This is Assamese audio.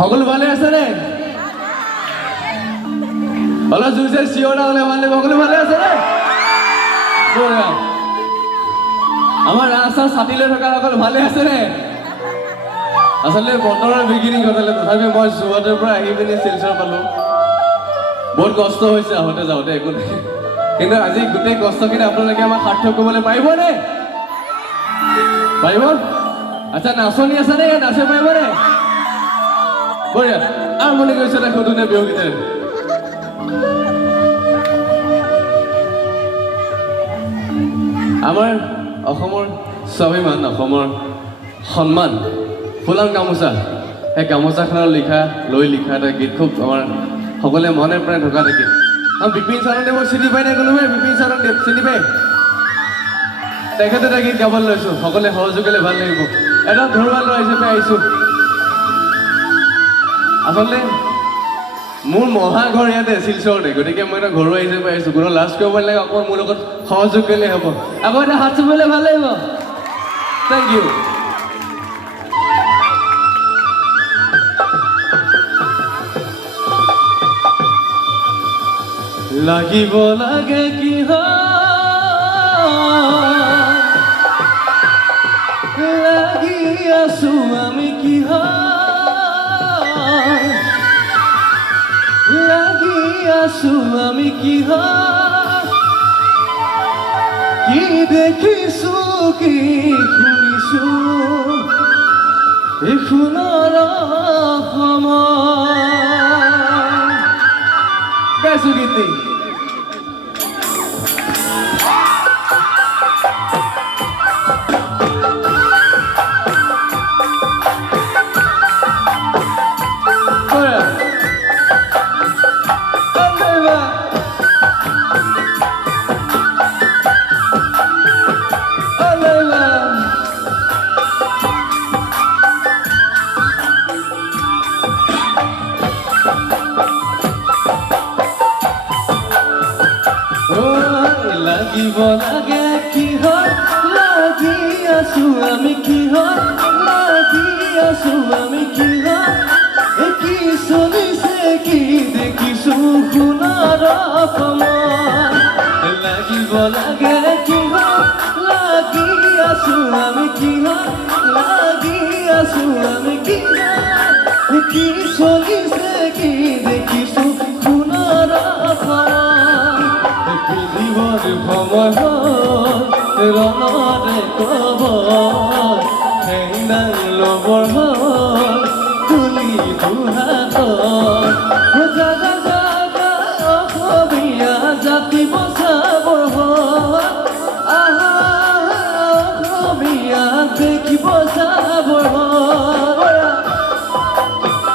সকলো ভালে আছে নে অলপ জোৰছে চিঞৰা হ'লে ভালে সকলো ভালে আছে নে আমাৰ ৰাস্তাৰ ছাতি লৈ থকা সকলো ভালে আছে নে আচলতে বতৰৰ বিগিনিং ঘটালে তথাপি মই যোৰহাটৰ পৰা আহি পিনি শিলচৰ পালোঁ বহুত কষ্ট হৈছে আহোঁতে যাওঁতে একো নাই কিন্তু আজি গোটেই কষ্টখিনি আপোনালোকে আমাক সাৰ্থক কৰিবলৈ পাৰিবনে পাৰিব আচ্ছা নাচনি আছে নে নাচিব পাৰিবনে বঢ়িয়া আৰম্ভণি কৰিছে এটা সদুনে বিহুগীতেৰে আমাৰ অসমৰ স্বাভিমান অসমৰ সন্মান ফুলাম গামোচা সেই গামোচাখনৰ লিখা এটা গীত খুব আমাৰ সকলোৱে মনে প্ৰাণে ঢকা এটা গীত বিপিন চৰণদেৱক চিনি পাই নাই কোনোবাই বিপিন চৰণদেৱ চিনি পাই তেখেতে এটা গীত গাবলৈ লৈছোঁ সকলোৱে সহযোগিলে ভাল লাগিব এটা ঘৰুৱা ল'ৰা হিচাপে আহিছোঁ আচলতে মোৰ মহাঘৰ ইয়াতে শিলচৰতে গতিকে মই এটা ঘৰুৱা হিচাপে আহিছোঁ কোনো লাজ কৰিব নালাগে অকল মোৰ লগত সহযোগ কৰিলে হ'ব আকৌ এটা হাত চুবলৈ ভাল লাগিব থেংক ইউ লাগিব লাগে কি লাগি আছো আমি কি লাগি আছো আমি কি কি দেখিছো কি শুনিছো এই সোণৰ সময় গাইছো গীতি লাগিব লাগে কি লাগি আছো আমি কি লাগি আছো আমি কি কি চলিছে কি দেখিছো সোণৰ সময় লাগিব লাগে কি লাগি আছো আমি কি লাগি আছো আমি কি কি চলিছে কি দেখিছো সোণৰ সময় পৃথিৱীৰ সময় ৰণৰে কব হেঙাল লবৰ তুলি দুহাত জাগা জাগা অসমীয়া জাতি বচাবৰ অসমীয়া দেখিব